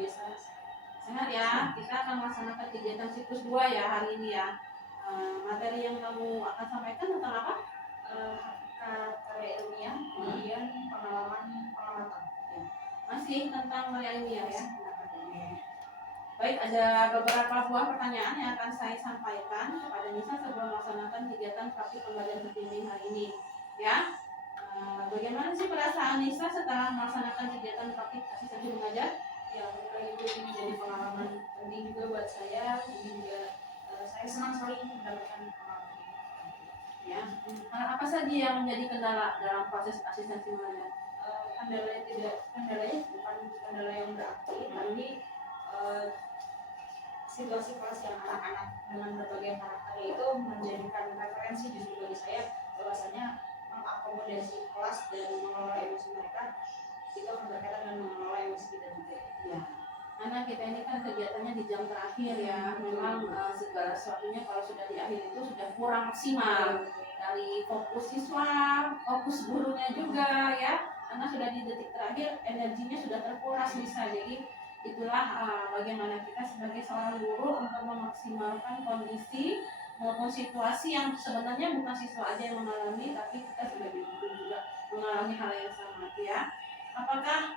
biasa. Sehat ya, kita akan melaksanakan kegiatan siklus 2 ya hari ini ya. Materi yang kamu akan sampaikan tentang apa? Karya ilmiah, kemudian pengalaman pengamatan. Ya. Masih tentang karya ilmiah ya. Baik, ada beberapa buah pertanyaan yang akan saya sampaikan kepada Nisa sebelum melaksanakan kegiatan praktik pembelajaran bimbing hari ini. Ya, bagaimana sih perasaan Nisa setelah melaksanakan kegiatan praktik asistensi mengajar? Ya, mulai itu menjadi pengalaman penting juga buat saya. Ini juga saya senang sekali mendapatkan pengalaman ini. Ya, apa saja yang menjadi kendala dalam proses asistensi mengajar? Kendalanya bukan kendala yang berarti, tapi situasi kelas yang anak-anak dengan berbagai karakter itu menjadikan referensi justru bagi saya bahwasanya mengakomodasi kelas dan mengelola emosi mereka itu akan berkaitan dengan mengelola emosi kita juga. Ya, karena kita ini kan kegiatannya di jam terakhir ya, memang segala sesuatunya kalau sudah di akhir itu sudah kurang maksimal dari fokus siswa, fokus gurunya juga ya, karena sudah di detik terakhir energinya sudah terkuras bisa. Jadi itulah bagaimana kita sebagai seorang guru untuk memaksimalkan kondisi maupun situasi yang sebenarnya bukan siswa aja yang mengalami, tapi kita sebagai guru juga mengalami hal yang sama ya. Apakah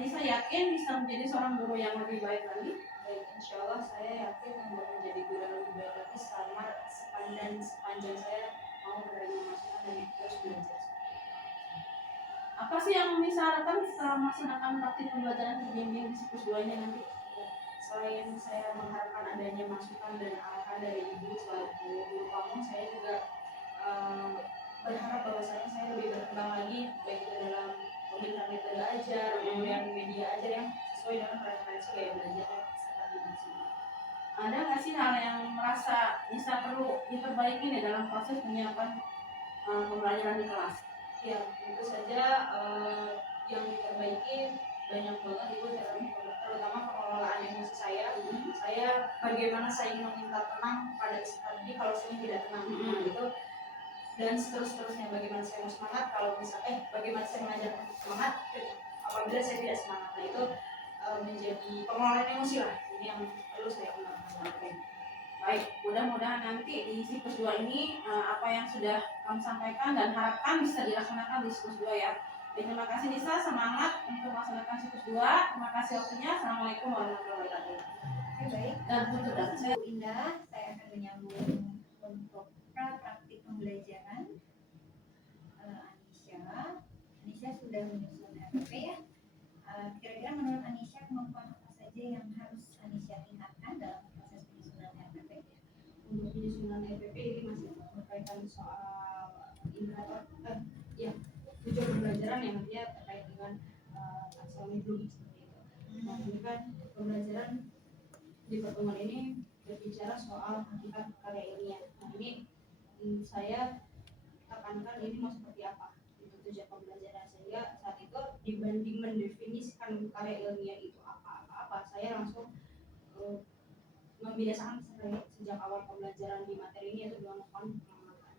Nisa yakin bisa menjadi seorang guru yang lebih baik lagi? Baik, insya Allah saya yakin untuk menjadi guru yang lebih baik lagi selama sepanjang saya mau menerima masukan dan terus belajar. Apa sih yang Nisa harapkan setelah melaksanakan praktik pembelajaran bimbing di siklus 2 ini nanti? Selain saya mengharapkan adanya masukan dan arahan dari ibu selaku guru kamu, saya juga berharap bahwasanya saya lebih berkembang lagi baik itu dalam pemilihan metode ajar, kemudian media ajar yang sesuai dengan preferensi gaya belajar saat ini. Ada nggak sih hal yang merasa Nisa perlu diperbaiki nih dalam proses menyiapkan pembelajaran di kelas? Ya, tentu saja yang diperbaiki banyak banget itu, terutama pengelolaan emosi saya. Saya bagaimana saya meminta tenang pada tadi kalau saya tidak tenang gitu, dan seterusnya bagaimana saya mau semangat kalau misalnya bagaimana saya mengajarkan semangat apabila saya tidak semangat. Nah itu menjadi pengelolaan emosi lah, ini yang perlu saya kembangkan. Baik, mudah-mudahan nanti di siklus 2 ini apa yang sudah kamu sampaikan dan harapkan bisa dilaksanakan di siklus 2 ya. Terima kasih Nisa, semangat untuk melaksanakan siklus 2. Terima kasih waktunya. Assalamualaikum warahmatullahi wabarakatuh. Baik. Dan tutup dan Bu Indah, saya akan menyambung untuk praktik pembelajaran. Anisha sudah menyusun RPP ya. Kira-kira menurut Anisha kemampuan apa saja yang harus Anisha tingkatkan dalam proses penyusunan RPP? Untuk penyusunan RPP ini masih berkaitan soal indikator tujuan pembelajaran yang nantinya terkait dengan taxonomy Bloom seperti itu. Nah, ini kan pembelajaran di pertemuan ini berbicara soal hakikat karya ilmiah. Nah, ini saya tekankan ini mau seperti apa itu tujuan pembelajaran, sehingga saat itu dibanding mendefinisikan karya ilmiah itu apa, saya langsung membiasakan sejak awal pembelajaran di materi ini yaitu melakukan pengamatan.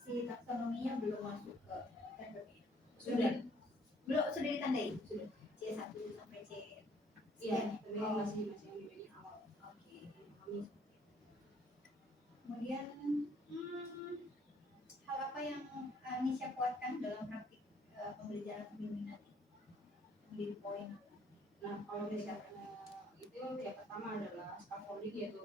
Si taksonominya belum masuk ke RPP. Sudah ditandai sudah C1 sampai C. Iya, tapi masih yang di bagian awal. Oke. Kami Kemudian hal apa yang Anisha kuatkan dalam praktik pembelajaran bimbing nanti? Di poin apa? Nah, kalau misalnya itu yang pertama adalah scaffolding, yaitu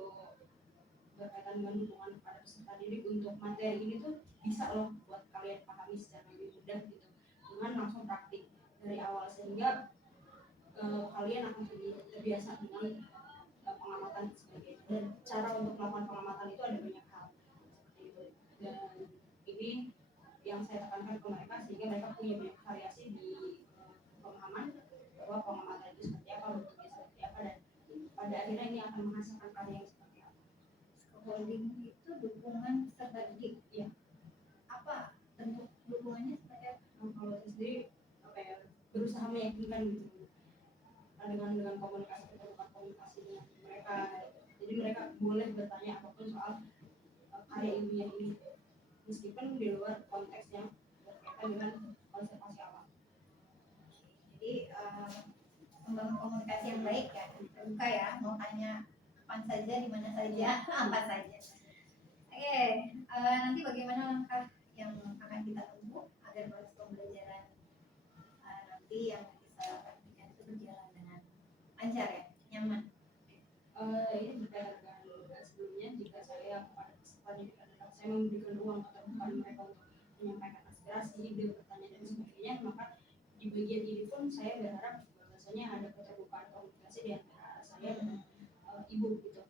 berkaitan dengan dukungan kepada peserta didik untuk materi ini tuh bisa loh buat kalian pahami secara lebih mudah gitu dengan langsung praktik dari awal, sehingga kalian akan terbiasa dengan pengamatan sebagainya. Dan cara untuk melakukan pengamatan itu ada banyak hal seperti itu, dan ini yang saya tekankan ke mereka sehingga mereka punya banyak variasi di pemahaman bahwa pengamatan itu seperti apa, bentuknya seperti apa, dan pada akhirnya ini akan menghasilkan karya yang seperti apa. Scaffolding itu dukungan peserta didik. Ya. Apa bentuk dukungannya seperti apa? Kalau saya sendiri berusaha meyakinkan gitu dengan komunikasi terbuka komunikasinya mereka, jadi mereka boleh bertanya apapun soal karya ilmiah ini meskipun di luar konteksnya berkaitan dengan konservasi alam. Jadi membangun komunikasi yang baik ya, terbuka ya, mau tanya kapan saja, di mana saja, apa saja. Oke, nanti bagaimana langkah yang akan kita tempuh agar proses pembelajaran nanti yang bisa lakukan itu berjalan dengan lancar ya, nyaman. Ini berkaitan dengan sebelumnya, jika saya kepada peserta didik adalah saya memberikan ruang keterbukaan mereka untuk menyampaikan aspirasi, ide, bertanya dan sebagainya, maka di bagian ini pun saya berharap bahwasanya ada keterbukaan komunikasi di antara saya dan ibu gitu,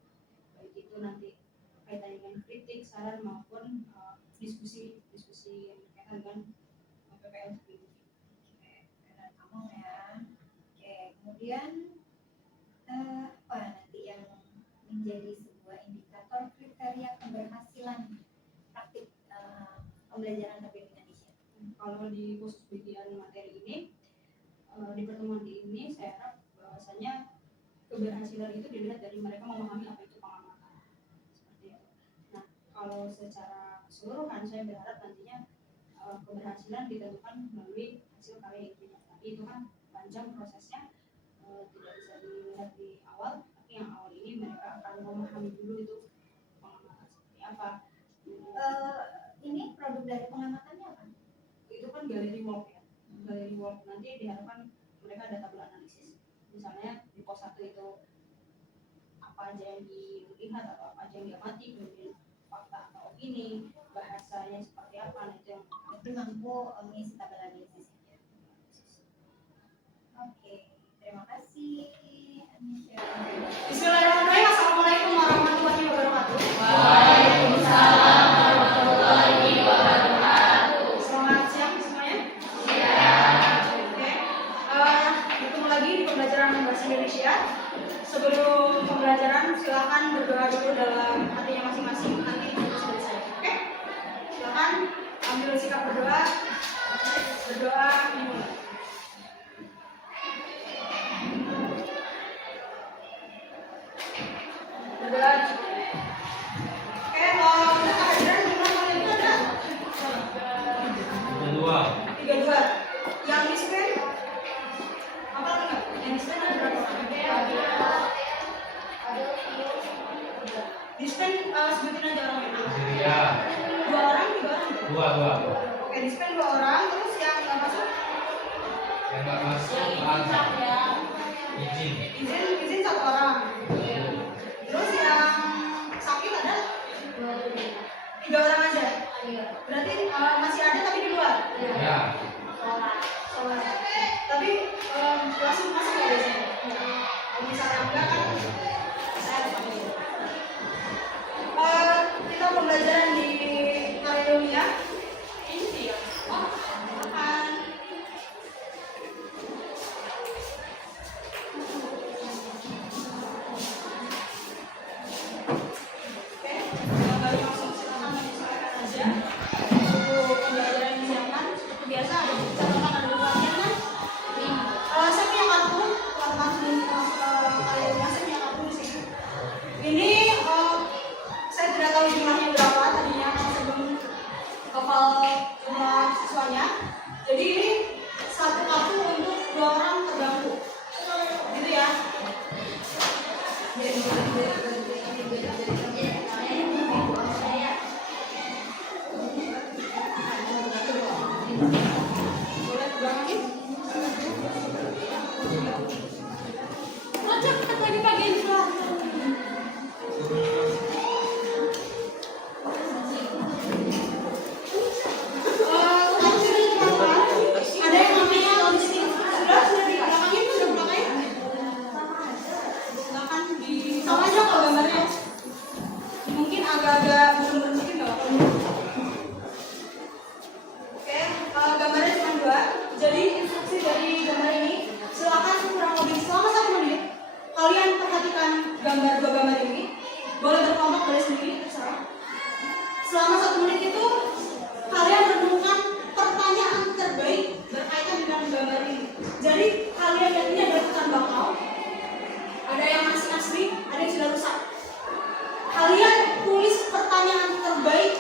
baik itu nanti kaitan dengan kritik, saran maupun diskusi yang berkaitan dengan PPL ini. Oke, benar kamu ya. Oke, kemudian apa nanti yang menjadi sebuah indikator kriteria keberhasilan praktik pembelajaran bahasa Indonesia? Kalau di khusus bagian materi ini, di pertemuan ini saya harap bahwasanya keberhasilan itu dilihat dari mereka memahami apa itu pengamatan, seperti itu. Nah, kalau secara keseluruhan saya berharap nantinya keberhasilan ditentukan melalui hasil karya intinya. Tapi itu kan panjang prosesnya, tidak bisa dilihat di awal. Tapi yang awal ini mereka akan memahami dulu itu pengamatan seperti apa. Ini produk dari pengamatannya apa? Itu kan galeri walk ya. Galeri walk nanti diharapkan mereka ada tabel analisis. Misalnya di pos 1 itu apa aja yang dilihat atau apa aja yang diamati, kemudian fakta atau opini, bahasanya seperti apa, nah itu yang Itu mampu mengisi tabel analisisnya. Oke, terima kasih Anisha. Bismillahirrahmanirrahim. Assalamualaikum warahmatullahi wabarakatuh. Waalaikumsalam warahmatullahi wabarakatuh. Selamat siang semuanya. Oke. Bertemu lagi di pembelajaran bahasa Indonesia. Sebelum pembelajaran silakan berdoa dulu dalam hatinya masing-masing, nanti ditulis dari saya. Oke? Silakan ambil sikap berdoa. Berdoa dimulai. Berdoa. Oke, untuk kehadiran jumlah kali ini ada 32. Yang di scan apa lagi nggak? Yang di scan ada berapa orang? Di scan sebutin aja orangnya. 2 orang, 3 orang. Dua. Oke, di scan 2 orang. Terus yang nggak masuk? Yang nggak masuk Izin 1 orang. Terus yang sakit ada? 3 orang aja. Berarti masih ada tapi di luar. Ya. Sholat. Tapi langsung masuk nggak biasanya? Kalau misalnya enggak kan saya harus panggil. Kita pembelajaran di karya dunia. Ini sih ya. Makan. Oke, yang baru masuk silakan menyesuaikan aja. Untuk pembelajaran yang disiapkan seperti biasa ada catatan, ada latihan kan? Saya punya kartu, teman-teman sebelum kita masuk ke karya dunia, saya punya kartu di sini. Ini saya tidak tahu jumlahnya berapa tadinya sebelum hafal jumlah siswanya. Jadi ini 1 kartu untuk 2 orang terganggu, gitu ya. Boleh terganggu? Ngajak kita lagi bagian sebelah. Ada yang namanya logistik. Sudah dibelakangin, sudah belakangin. Silakan di sama aja kalau gambarnya. Mungkin agak-agak belum sedikit nggak apa-apa. Oke, gambarnya cuma 2. Jadi instruksi dari gambar ini, silakan kurang lebih selama 1 menit kalian perhatikan dua gambar ini. Boleh berkelompok, boleh sendiri, terserah. Selama 1 menit itu kalian renungkan pertanyaan terbaik berkaitan dengan gambar ini. Jadi kalian lihat ini ada hutan bakau, ada yang masih asli, ada yang sudah rusak. Kalian tulis pertanyaan terbaik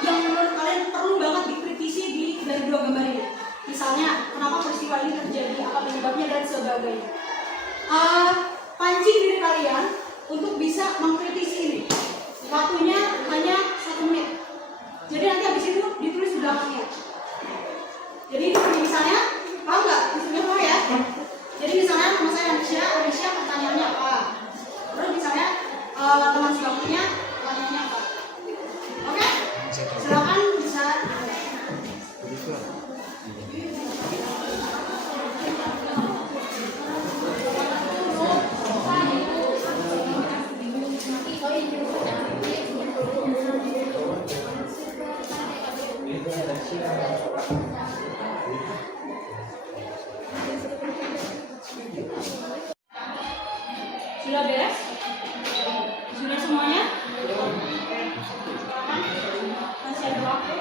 yang menurut kalian perlu banget dikritisi dari 2 gambar ini. Misalnya, kenapa peristiwa ini terjadi, apa penyebabnya dan sebagainya. pancing diri kalian untuk bisa mengkritisi ini. Waktunya hanya 1 menit. Jadi nanti habis itu ditulis di belakangnya. Jadi misalnya, paham nggak? Misalnya apa ya? Jadi misalnya nama saya Anisha, pertanyaannya apa? Terus misalnya teman sebelumnya pertanyaannya apa? Oke? Silakan bisa. Sudah beres? Sudah semuanya? Masih ada waktu?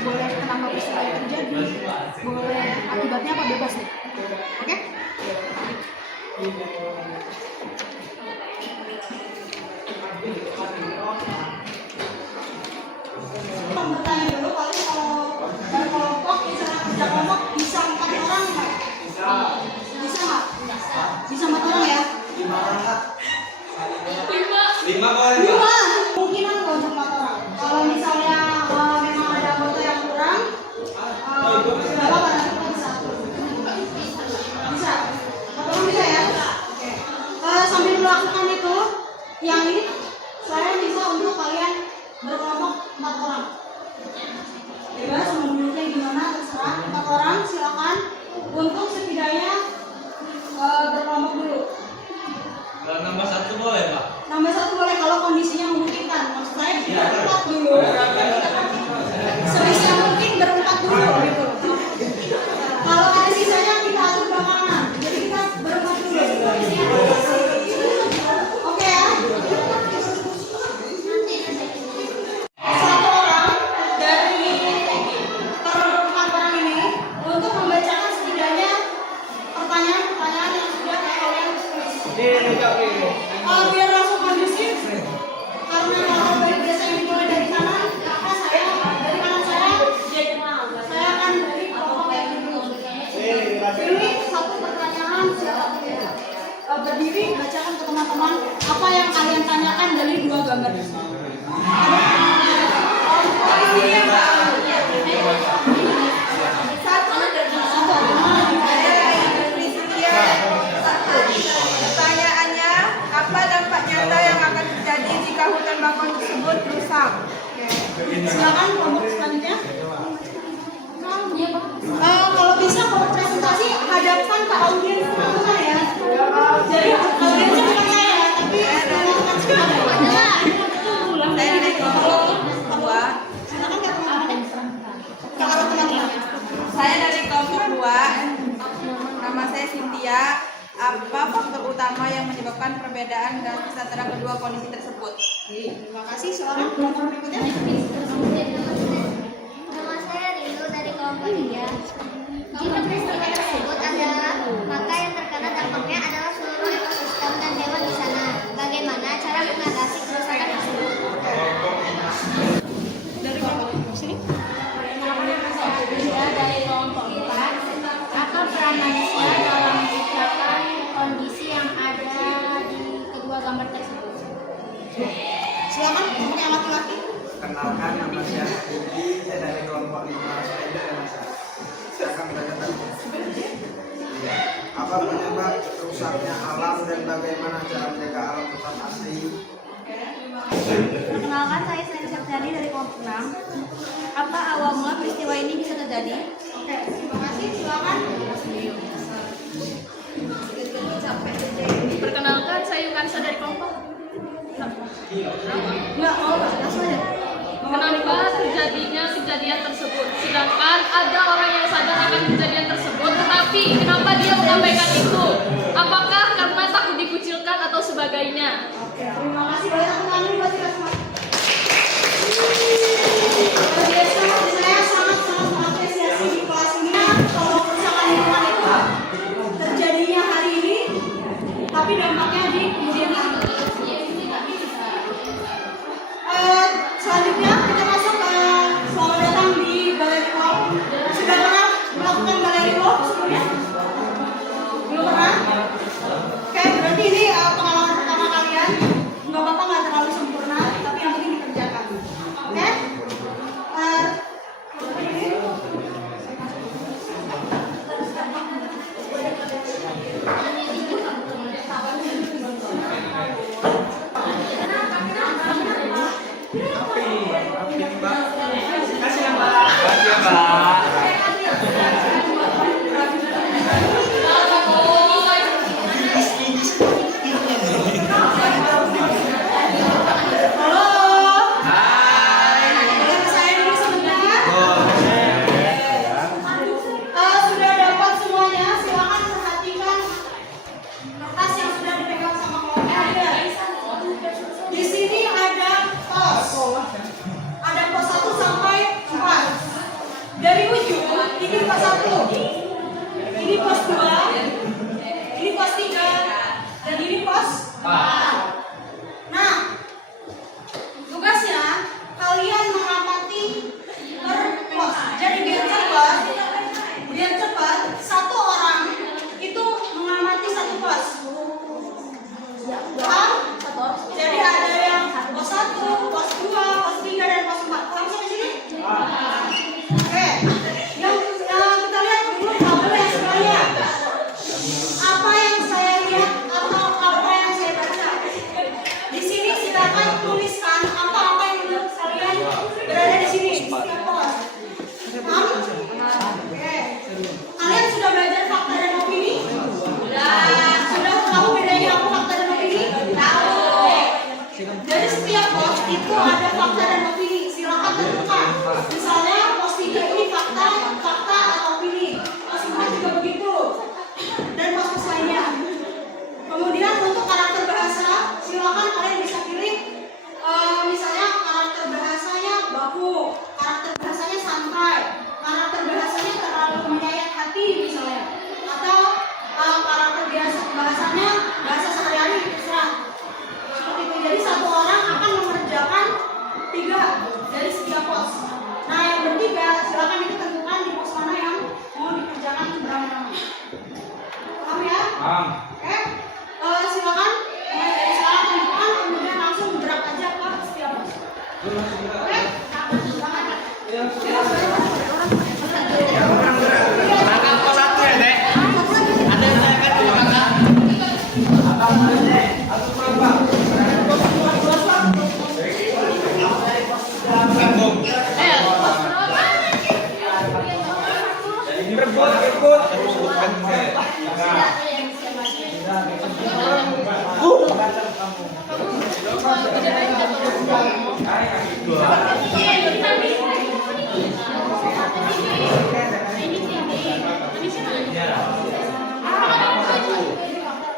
Boleh kenapa peristiwa yang terjadi, boleh akibatnya apa, bebas nih. Oke? Bertanya dulu, paling kalau dari kelompok misalnya kerja kelompok bisa 4 orang nggak? Bisa nggak? Bisa 4 orang ya? 5 mungkinan nggak untuk 4 orang. Kalau misalnya memang ada anggota yang kurang, nggak apa-apa, nanti kita bisa atur. Bisa? 4 orang bisa ya? Oke. Sambil melakukan itu, yang ini saya bisa untuk kalian berkelompok 4 orang. Bebas mau duduknya gimana terserah. 4 orang silakan untuk setidaknya berkelompok dulu. Nambah 1 boleh, Pak? Nambah 1 boleh kalau kondisinya memungkinkan. Maksud saya berempat dulu. Sebisa mungkin berempat dulu gitu. Kalau ada sisanya kita atur belakangan. Jadi kita berempat dulu. Oke ya? 1 orang dari per 4 orang ini untuk membacakan setidaknya pertanyaan-pertanyaan yang sudah kalian tulis. Biar langsung kondusif, karena kalau dari biasa yang dimulai dari kanan, maka saya dari kanan saya akan dari kelompok yang dulu. Ini 1 pertanyaan silakan berdiri bacakan ke teman-teman apa yang kalian tanyakan dari 2 gambar. Pertanyaannya, apa dampak nyata yang akan terjadi jika hutan bakau tersebut rusak? Silakan kelompok selanjutnya. Kalau bisa kalau presentasi hadapkan ke audiens teman-teman ya. Jadi audiensnya bukan saya ya, tapi teman-teman semua. Saya dari kelompok 2. Silakan ke teman-teman. Ke arah teman-teman. Saya dari kelompok 2. Nama saya Cynthia. Apa faktor utama yang menyebabkan perbedaan drastis antara kedua kondisi tersebut? Terima kasih. Silakan kelompok berikutnya. Nama saya Rindu dari kelompok 3. Jika peristiwa tersebut adalah, maka yang terkena dampaknya adalah seluruh ekosistem dan hewan di sana. Bagaimana cara mengatasi kerusakan tersebut? Dari kelompok sini. Saya dari kelompok 4. Apa peran manusia dalam menciptakan kondisi yang ada di kedua gambar tersebut? Silakan kelompok yang laki-laki. Kenalkan, nama saya Rudi, saya dari kelompok 5. Saya dari masa. Saya akan berkata, apa penyebab rusaknya alam dan bagaimana cara menjaga alam tetap asli? Perkenalkan, saya Sri Septiani dari kelompok 6. Apa awal mula peristiwa ini bisa terjadi? Oke, terima kasih. Silakan. Perkenalkan, saya Yukansa dari kelompok. Enggak, mau langsung aja. Kenapa terjadinya kejadian tersebut? Sedangkan ada orang yang sadar akan kejadian tersebut, tetapi kenapa dia mengabaikan itu? Apakah karena takut dikucilkan atau sebagainya? Oke, terima kasih banyak teman-teman buat kita semua. Saya sangat mengapresiasi di kelas ini kalau kerusakan lingkungan itu terjadinya hari ini Sudah dapat semuanya, silakan perhatikan kertas yang sudah dipegang sama kelompok. Di sini ada pos. Ada pos 1 sampai 4. Dari ujung ini pos 1. Ini pos 2. Ini pos 3 dan ini pos 4. Nah, tugasnya kalian mengamati per pos. Jadi biar cepat, satu orang itu mengamati satu pos. Paham? Jadi ada yang pos 1, pos 2, pos 3 dan pos 4. Paham sampai sini? Oke. Yang kita lihat dulu tabel sekalian. Apa yang saya lihat atau apa yang saya baca? Di sini silakan tuliskan apa-apa yang menurut kalian berada di sini di setiap pos. Paham? Oke. Kalian sudah belajar fakta dan opini? Sudah tahu bedanya apa fakta dan opini? Tahu. Dari setiap pos itu ada fakta dan opini. Silakan tentukan. Misalnya pos 3 ini fakta atau opini. Pos 4 juga begitu. Dan pos lainnya. Kemudian untuk karakter bahasa, silakan kalian bisa pilih. Misalnya karakter bahasanya baku, karakter bahasanya santai, karakter bahasanya terlalu menyayat hati misalnya, atau karakter bahasanya bahasa sehari-hari terserah. Seperti itu. Jadi satu orang akan mengerjakan 3 dari setiap pos. Nah yang bertiga silakan itu tentukan di pos mana yang mau dikerjakan bersama-sama. Paham ya? Paham. Oke. Silakan mulai dari sekarang tentukan, kemudian langsung bergerak aja ke setiap pos. Oke? Kakak pos 1 ya, Dek? Ada yang tanyakan dulu, Kakak? Kakak mulai, Dek. Aku berapa? Berbut.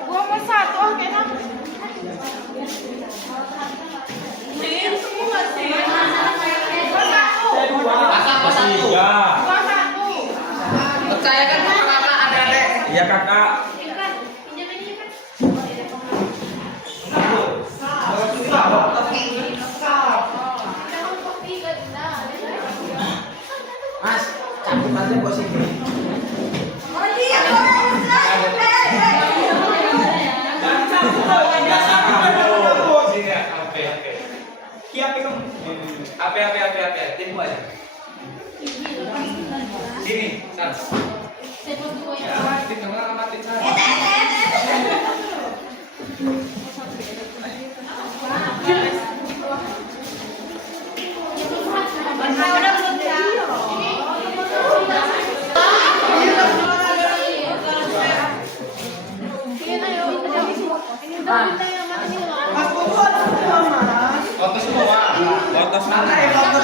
Gua mau 1, oke nah. Min, semua sih. Kakak pos 1. Percayakan sama kakak, ada, Dek. Iya, Kakak. Mas, cabut aja bos ini. Oke. Tunggu aja. Sini, San. Ya, di tengah amatin saya. Foto semua. Foto semua. Ada yang foto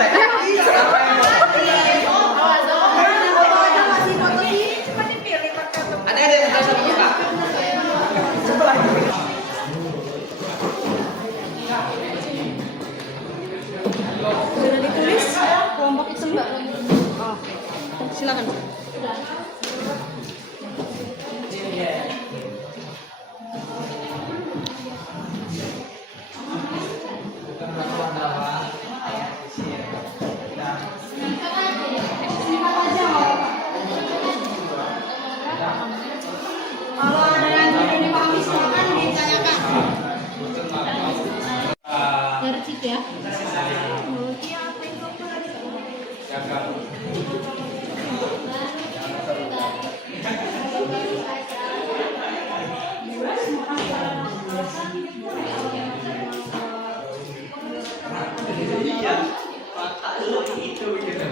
semua. Sudah ditulis kelompok itu? Oh, silakan. Kalau ada yang tidak dipahami silakan ditanyakan. Dari situ ya. Iya, mata lu itu gitu.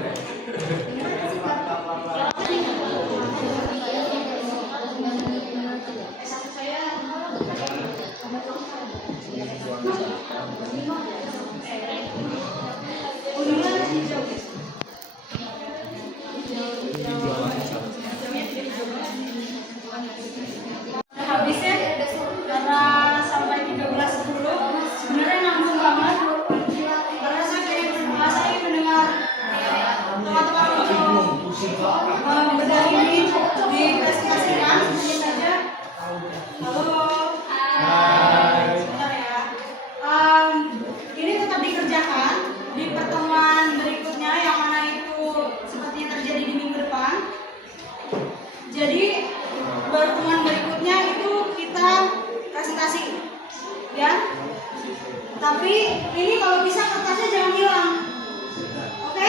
verifikasi, ya. Tapi ini kalau bisa kertasnya jangan hilang, oke?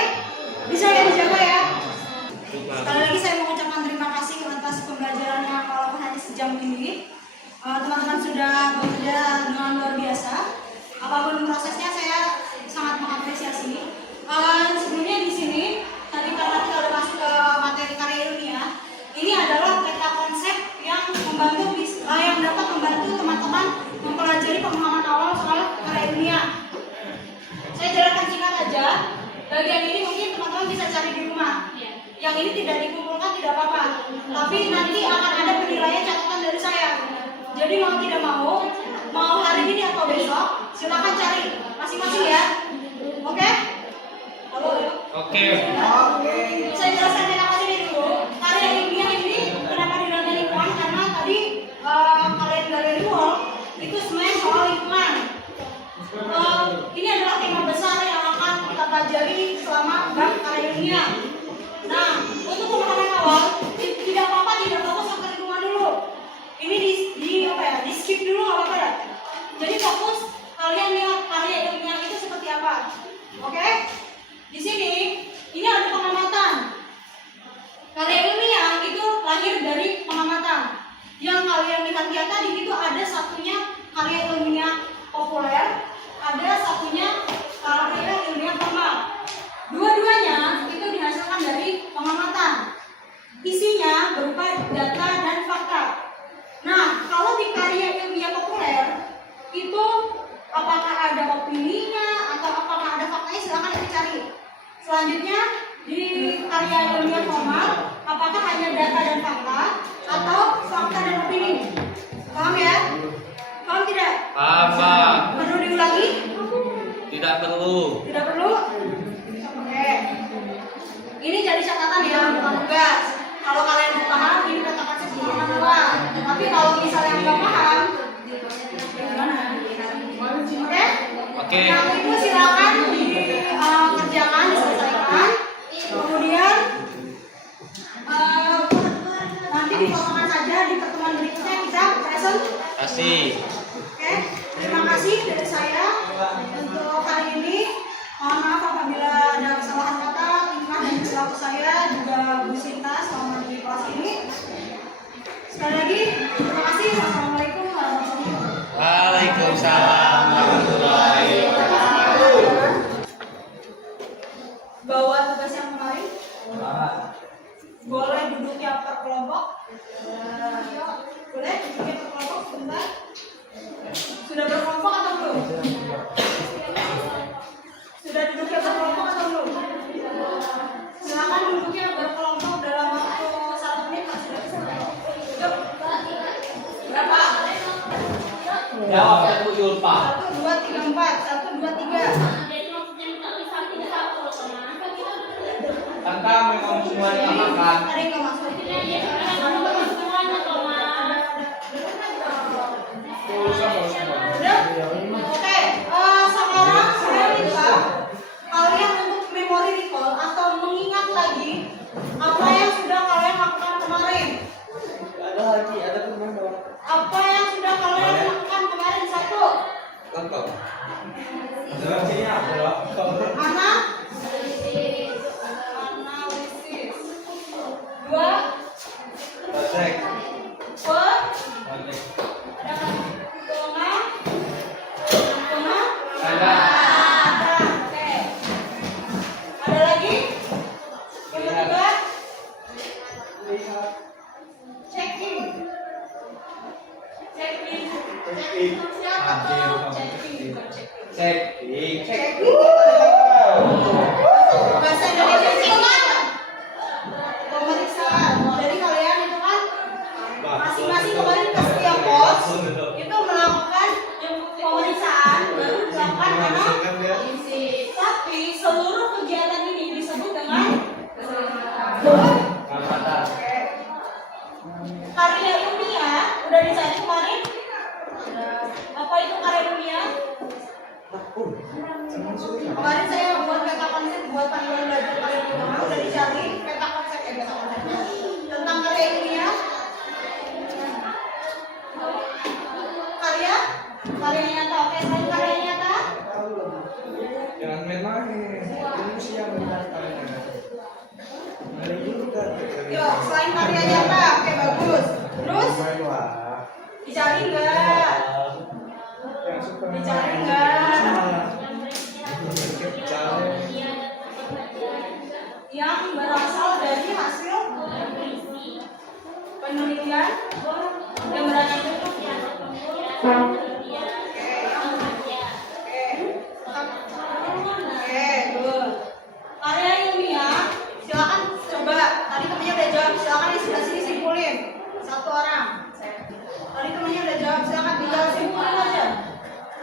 Bisa ya dijaga ya. Sekali lagi saya mengucapkan terima kasih atas pembelajarannya walaupun hanya sejam ini. Teman-teman sudah bekerja dengan luar biasa. Apapun prosesnya saya sangat mengapresiasi. Sebelumnya di sini tadi karena kita udah masuk ke materi karya ilmiah, ini adalah peta konsep yang yang dapat membantu teman-teman mempelajari pemahaman awal soal karya ilmiah. Saya jelaskan singkat aja. Bagian ini mungkin teman-teman bisa cari di rumah. Yang ini tidak dikumpulkan tidak apa-apa, tapi nanti akan ada penilaian catatan dari saya. Jadi mau tidak mau hari ini atau besok, silakan cari masing-masing ya. Oke? Halo? Oke. Saya jelaskan kenapa ini dulu. Karya ilmiah ini kenapa dinamanya lingkungan? Karena tadi kalian dari Ruol itu semuanya soal lingkungan. Ini adalah tema besar yang akan kita pelajari selama bab karya ilmiah. Nah, untuk pemahaman awal tidak apa-apa tidak fokus ke lingkungan dulu. Ini di skip dulu nggak apa-apa ya. Jadi fokus kalian lihat karya ilmiah itu seperti apa. Oke? Di sini ini ada pengamatan. Karya ilmiah itu lahir dari pengamatan. Yang kalian lihat tadi itu ada satunya karya ilmiah populer, ada satunya karya ilmiah formal. Dua-duanya itu dihasilkan dari pengamatan. Isinya berupa data dan fakta. Nah, kalau di karya ilmiah populer itu apakah ada opininya atau apakah ada faktanya, silakan dicari. Selanjutnya di karya ilmiah formal apakah hanya data dan fakta atau fakta dan opini? Paham ya? Paham tidak? Paham, Pak. Perlu diulangi? Tidak perlu. Tidak perlu? Oke. Ini jadi catatan ya, bukan tugas. Kalau kalian mau paham, ini kata konsep pemahaman awal. Tapi kalau misalnya nggak paham, gimana? Oke? Oke. Yang itu silakan dikerjakan, diselesaikan. Kemudian nanti difotokan saja di pertemuan berikutnya kita presentasi. Oke, terima kasih dari saya untuk hari ini. Mohon maaf apabila ada kesalahan kata, tingkah dan perilaku saya juga Bu Sinta selama di kelas ini. Sekali lagi, terima kasih. Wassalamualaikum warahmatullahi wabarakatuh. Waalaikumsalam warahmatullahi wabarakatuh. Bawa tugas yang kemarin. Boleh duduknya per kelompok. Boleh duduknya per kelompok sebentar. Sudah berkelompok atau belum? Sudah duduknya berkelompok atau belum? Silakan duduknya berkelompok dalam waktu 1 menit. Sudah bisa berkelompok. Berapa? Jawab Bu Yulpa. 1, 2, 3, 4. 1, 2, 3. Tentang memang semua dimakan. Ada yang nggak masuk? Udah? Oke, sekarang saya minta kalian untuk memory recall atau mengingat lagi apa yang sudah kalian lakukan kemarin. Apa yang sudah kalian lakukan kemarin? 1. Analisis. 2. Ada lagi? Yang ketiga? Checking. Bahasa Indonesia pemeriksaan. Dari kalian itu kan masing-masing kemarin ke setiap pos itu melakukan pemeriksaan baru dilakukan analisis. Tapi seluruh kegiatan ini disebut dengan karya ilmiah. Udah dicari kemarin? Apa itu karya ilmiah? Kemarin saya buat peta konsep buat panduan belajar karya ilmiah. Udah dicari peta konsep tentang karya ilmiah. Karya Yuk, selain karya nyata, oke bagus. Terus dicari nggak? Dicari nggak? Yang berasal dari hasil penelitian yang berasal good. Karya ilmiah, silakan coba. Tadi temennya udah jawab, silakan di sebelah sini simpulin. Satu orang. Tadi temennya udah jawab, silakan tinggal simpulin aja.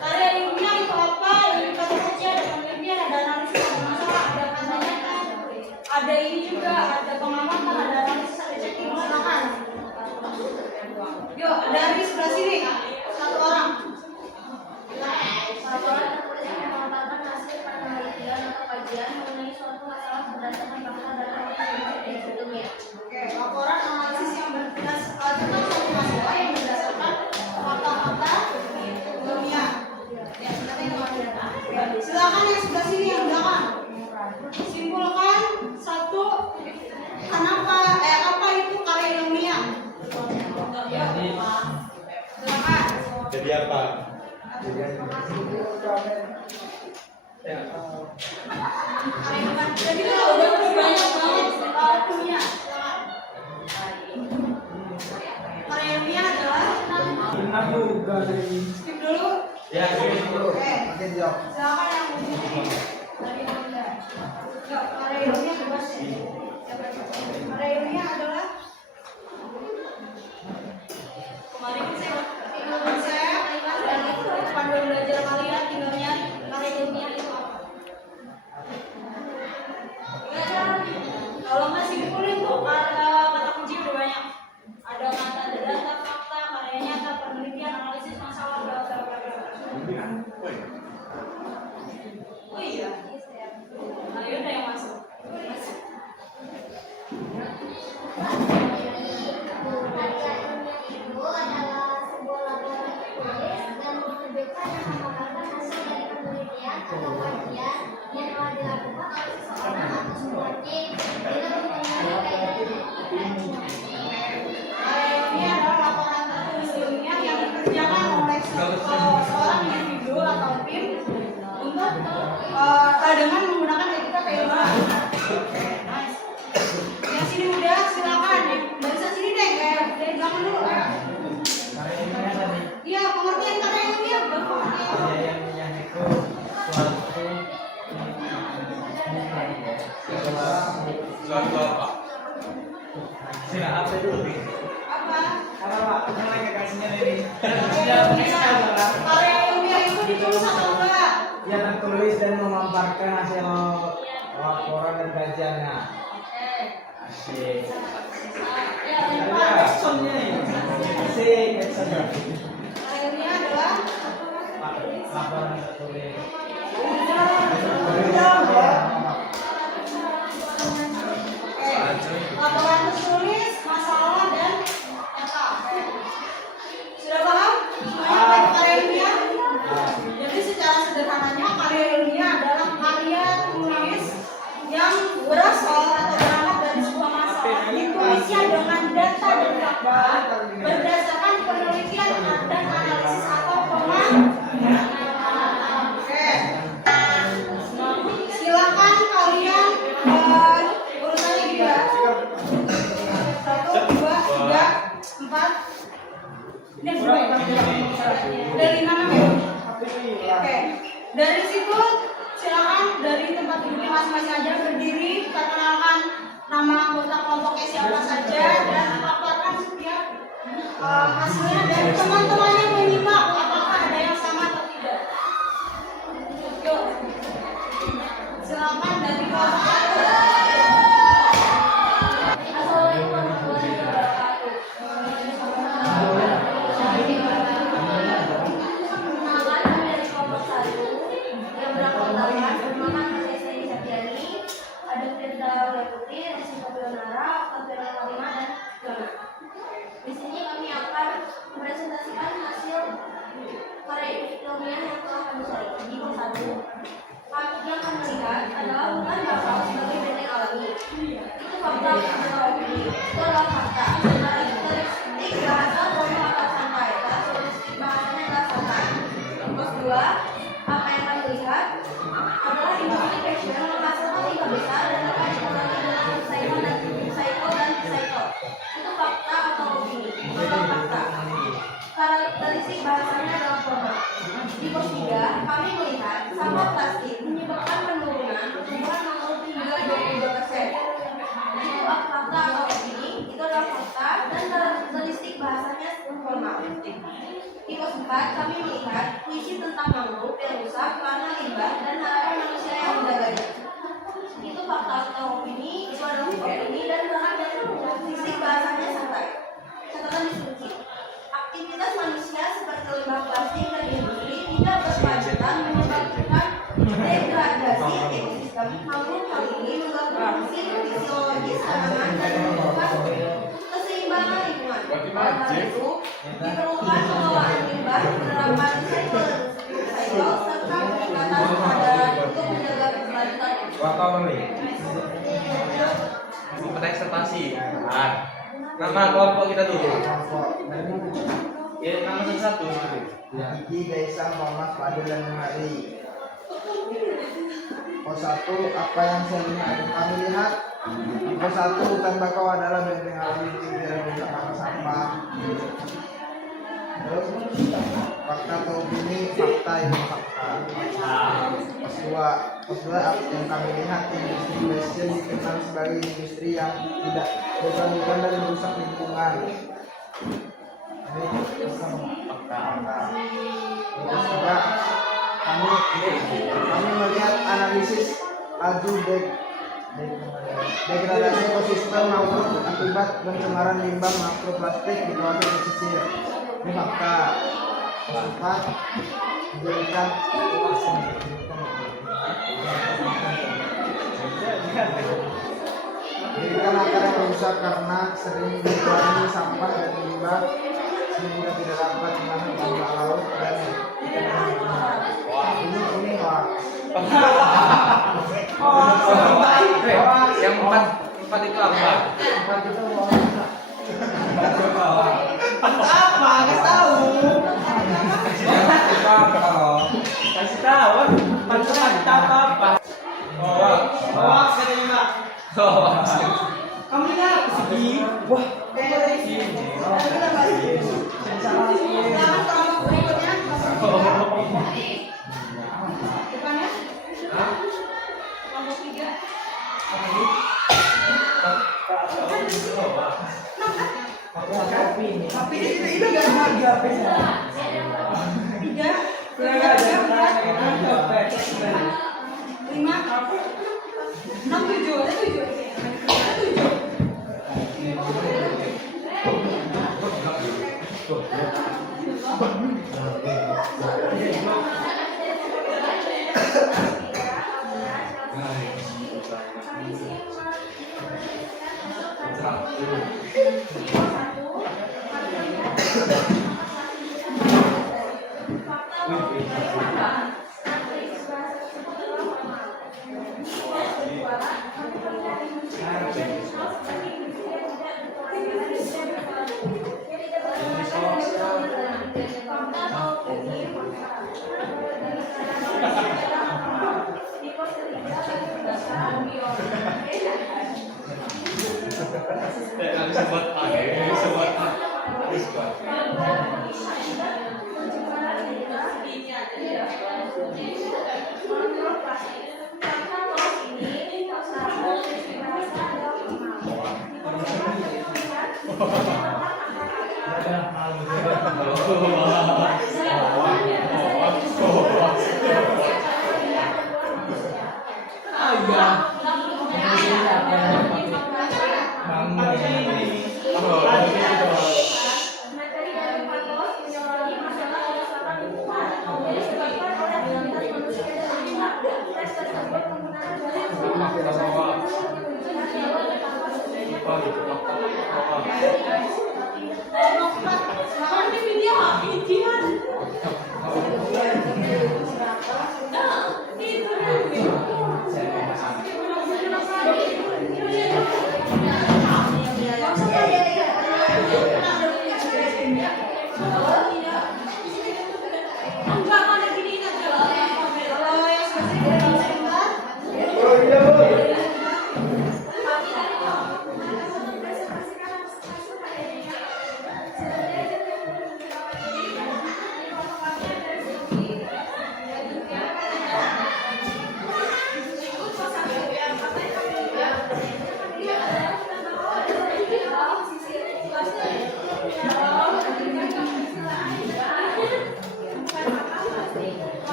Karya ilmiah itu apa? Ilmiah saja, ada penelitian, ada analisis, ada masalah, ada katanya, ada ini juga, ada pengamatan, ada analisis, ada checking, silakan. Yuk, dari sebelah sini, satu orang. Laporan tertulis yang mengungkapkan hasil penelitian atau kajian mengenai suatu masalah berdasarkan fakta dan analisis yang sebelumnya. Oke, laporan analisis yang berdasarkan tentang suatu masalah yang berdasarkan fakta-fakta ilmiah. Ya, silakan yang sebelah sini yang belakang. Simpulkan satu, kenapa apa itu karya ilmiah? Silakan. Jadi apa? Jadi kalau udah banyak banget punya. Karya ilmiah adalah skip dulu. Ya, Oke. Silakan yang begini. Dari Anda. Yuk, karya ilmiah bebas ya. Karya ilmiah adalah kemarin saya panduan belajar kalian tinggal nyari karya ilmiah itu apa. Kalau nggak simpulin tuh kata kunci udah banyak. Ada kata data, fakta, karya nyata, penelitian, analisis masalah, bla bla bla bla. Oh iya. Ayo udah yang masuk. Itu adalah sebuah laporan tertulis dan diterbitkan yang memaparkan hasil dari penelitian atau kajian yang telah dilakukan oleh seseorang atau sebuah tim dengan mempengaruhi kaitan Karya ilmiah adalah laporan tertulis ilmiah yang dikerjakan oleh seorang individu atau tim untuk dengan menggunakan etika keilmuan. Nice. Yang sini udah silakan. Barisan sini deh, dari belakang dulu. Iya, pengertian karya ilmiah udah pengertian. suatu apa? Sila apa dulu? Apa? Apa Pak? Mulai kekasihnya ini. Karya ilmiah itu ditulis atau enggak? Yang tertulis dan memaparkan hasil laporan dan kajiannya. Oke. Asik. Ya, Ada actionnya ini. Asik, actionnya. karya ilmiah adalah Laporan tertulis. laporan tertulis, masalah dan nyata. Sudah paham? Semuanya karya ilmiah? Jadi secara sederhananya karya ilmiah adalah karya tulis yang berasal atau berangkat dari sebuah masalah ditulisnya dengan data dan fakta berdasarkan penelitian dan analisis atau pengamatan. Oke. Silakan kalian urutannya gitu ya. 1, 2, 3, 4. Ini ada 2 ya? Ada 5, 6 ya? Oke. Dari situ silakan dari tempat duduknya masing-masing aja berdiri, perkenalkan nama anggota kelompoknya siapa saja dan paparkan setiap hasilnya dan teman-temannya menyimak apakah ada yang sama atau tidak. Yuk. Silakan dari kelompok. Assalamualaikum warahmatullahi wabarakatuh. Perkenalkan, kami dari kelompok 1 yang beranggotakan Muhammad Hasan Sapiani, ada Firda Putri, Rizka Pionara, Kafira Kalima, dan Jona. Di sini kami akan mempresentasikan hasil karya ilmiah yang telah kami selidiki. Di bawah 1 yang kami lihat adalah bukan bakal sebagai benteng alami. Itu fakta atau opini. keempat, kami melihat puisi tentang mangrove yang rusak karena limbah dan harapan manusia yang menjaganya. Itu fakta atau opini, itu adalah opini dan terhadap fisik bahasanya santai. Catatan diskusi. Aktivitas manusia seperti limbah plastik dan industri tidak berkelanjutan menyebabkan degradasi ekosistem. Mangrove hal ini mengganggu fungsi fisiologis tanaman dan menyebabkan keseimbangan lingkungan. Oleh karena itu, diperlukan pengelolaan limbah, penerapan recycle serta peningkatan kesadaran untuk menjaga keberlanjutan Kontestasi. Nama kelompok kita dulu. Ya, nama satu. Iki Desa Muhammad Fadil dan Hari. Pos 1, apa yang kami lihat? Pos 1, hutan bakau adalah benteng alami tidak rusak karena sampah. Terus fakta atau opini? Fakta, ini fakta. Pos 2, yang kami lihat industri fashion dikenal sebagai industri yang tidak berkelanjutan dan merusak lingkungan. Ini fakta. Terus juga kami melihat analisis laju degradasi ekosistem maupun akibat pencemaran limbah makroplastik di kawasan pesisir. Ini fakta. Keempat, menjadikan akar yang rusak karena sering dikurangi sampah dan limbah sehingga tidak dapat menahan limbah laut dan ini Yang empat itu apa? empat itu Apa? Nggak tahu. Kasih tahu. Pantulan kita apa? Hoax katanya Mbak. Kamu lihat persegi. Wah, depannya kelompok 3. Tapi itu nggak harga apa-apa. 3, 5, 6, 7.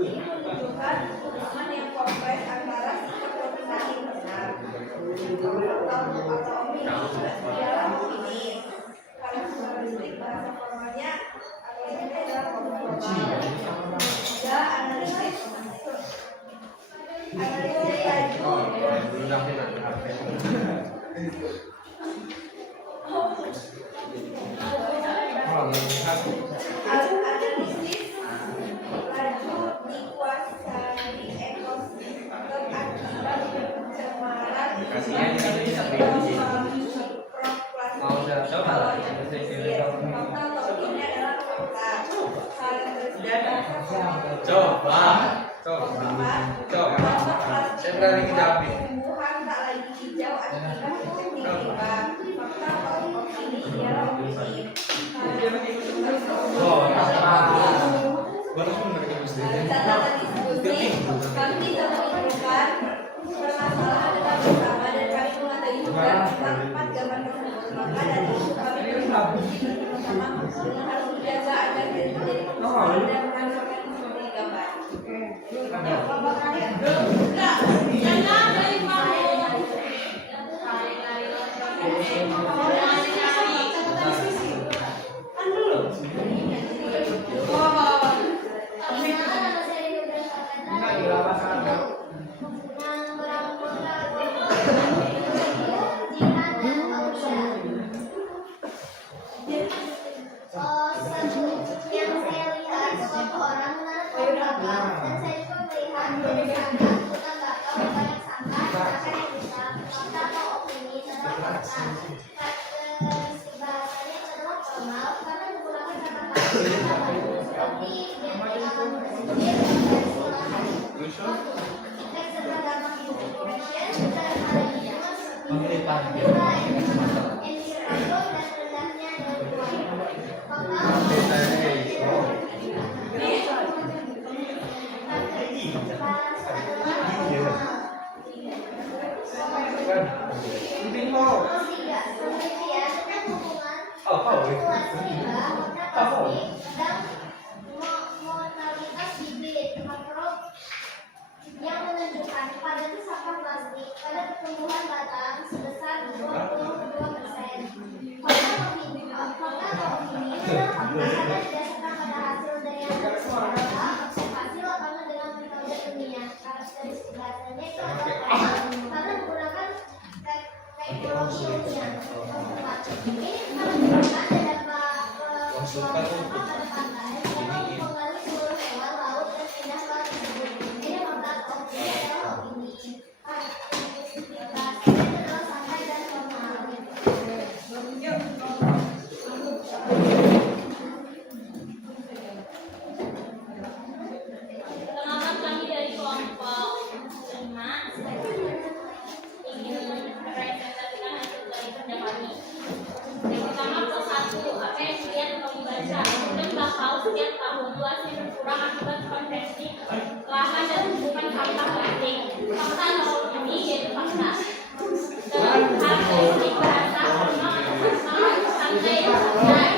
Ini menunjukkan hubungan yang kompleks antara sikap logika yang benar. Atau opini ialah opini. Karakteristik bahasa formalnya adalah formal. Tiga, analisis laju dikuasai ekosistem akibat pencemaran Saya berani ngejawab. tumbuhan tak lagi hijau akibat teknik limbah. Fakta atau opini ialah opini. Catatan diskusi, kami tidak menemukan permasalahan dengan bersama dan kami mengetahui juga tentang 4 gambar tersebut. Maka dari itu kami berdiskusi bersama dengan harus menjaga agar tidak terjadi permasalahan dan menampilkan seperti gambar. Yang saya lihat beberapa orang menaruh sampah dan saya juga melihat dari sampah kita nggak tahu banyak sampah maka yang bisa fakta atau opini adalah fakta. Karakteristik bahasanya adalah formal karena menggunakan kata bagus tapi dia tidak akan bersedia dengan silakan. Teks serta dampak incorporation dan hal ini cuma seperti pula environment dan rendahnya dan yang menunjukkan pada sampah plastik pada pertumbuhan batang sebesar 22%. Fakta atau opini adalah fakta karena didasarkan pada hasil dari observasi lapangan dengan metode ilmiah. Karakteristik bahasanya itu adalah karena menggunakan teknologi ilmiah. Ini menunjukkan dampak sampah pada pantai yang menggali seluruh hewan laut dan pindah ke tersebut. Ini fakta atau opini adalah opini. Karakteristik bahasanya adalah santai dan formal. Perkenalkan kami dari kelompok 5 ingin mempresentasikan hasil dari kerja kami. Yang pertama kelas 1, apa yang dilihat atau dibaca. Kemudian kelas tahu setiap tahun luasnya berkurang akibat konveksi lahan dan tumpukan sampah plastik. Fakta atau opini yaitu fakta. Dalam karakteristik bahasa formal atau formal santai yang santai.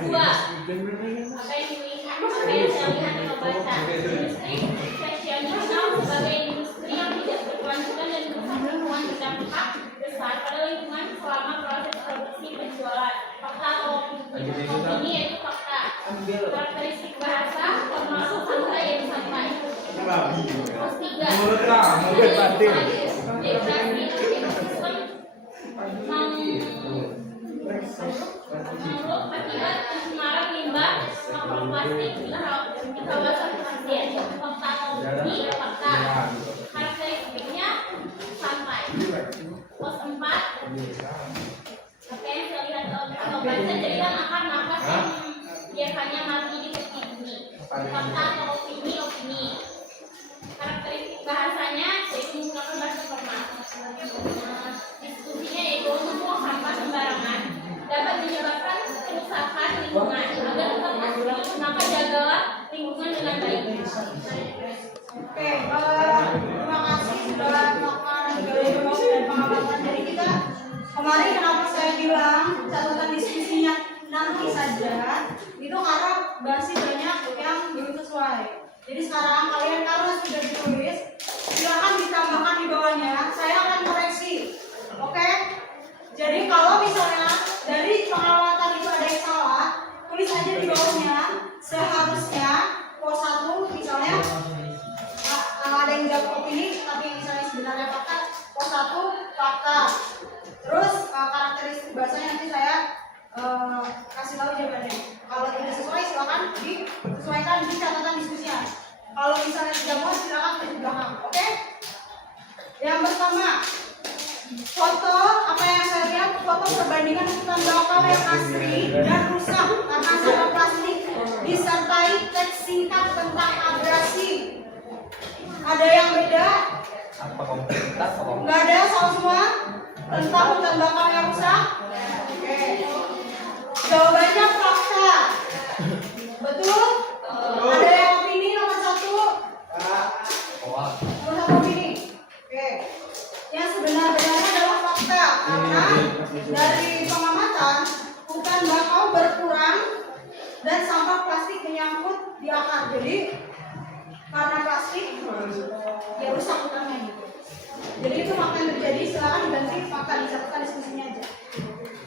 Kelas 2, apa yang dilihat, apa yang saya lihat atau baca. Industri spesial dikenal sebagai industri yang tidak berkelanjutan dan merusak lingkungan berdampak besar pada lingkungan selama proses produksi penjualan. Fakta atau opini yaitu fakta. Karakteristik bahasa formal atau santai yang santai. Kelas 3, akibat pencemaran limbah mikroplastik di kawasan pasien. Fakta atau opini fakta. Karakteristiknya santai. Kelas 4, apa yang saya lihat atau baca jaringan akar nafas yang biasanya mati di peti bumi. Fakta atau opini Jadi sekarang kalian karena sudah ditulis, silakan ditambahkan di bawahnya. Saya akan koreksi. Oke? Jadi kalau misalnya dari pengamatan itu ada yang salah, tulis aja di bawahnya. Seharusnya pos 1 misalnya ada yang jawab opini, tapi misalnya sebenarnya fakta, pos 1 fakta. Terus karakteristik bahasanya nanti saya kasih tahu jawabannya. Kalau tidak sesuai silakan disesuaikan di catatan diskusinya. Kalau misalnya tidak mau silakan tulis di belakang. Oke? Yang pertama, foto apa yang saya lihat, foto perbandingan hutan bakau yang asri dan rusak karena sampah plastik disertai teks singkat tentang abrasi. Ada yang beda? Nggak ada, sama semua tentang hutan bakau yang rusak. Oke. Jawabannya fakta. Betul? Ada yang opini nomor 1? Nomor 1 opini. Oke. Yang sebenar-benarnya adalah fakta karena dari pengamatan hutan bakau berkurang dan sampah plastik menyangkut di akar. Jadi karena plastik ya rusak hutannya gitu. Jadi itu fakta yang terjadi. Silakan diganti fakta, disatukan diskusinya aja.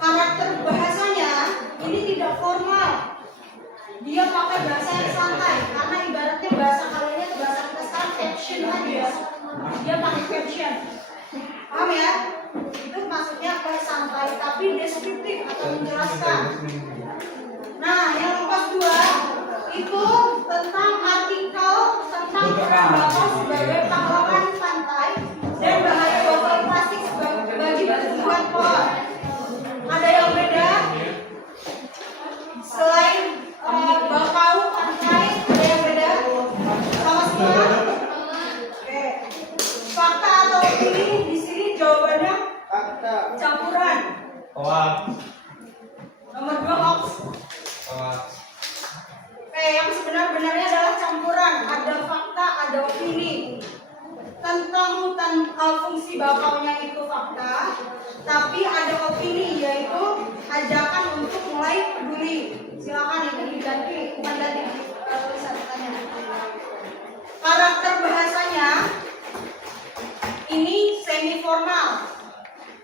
Karakter bahasanya ini tidak formal. Dia pakai bahasa yang santai karena ibaratnya bahasa kalian itu bahasa kita sekarang caption aja. Dia pakai caption. Paham ya? Itu maksudnya kayak santai tapi deskriptif atau menjelaskan. Nah, yang nomor 2 itu tentang artikel tentang peran bakau sebagai pahlawan pantai dan bahaya botol plastik bagi pertumbuhan pohon. Ada yang beda? Selain bakau pantai, ada yang beda? Sama semua? Oke. Fakta atau opini di sini jawabannya Fakta. campuran. Nomor 2 hoax. Yang sebenar-benarnya adalah campuran. Ada fakta, ada opini. Tentang hutan fungsi bakaunya itu fakta, tapi ada opini yaitu ajakan untuk mulai peduli. Silakan itu diganti, bukan ganti tulisan katanya. Karakter bahasanya ini semi formal.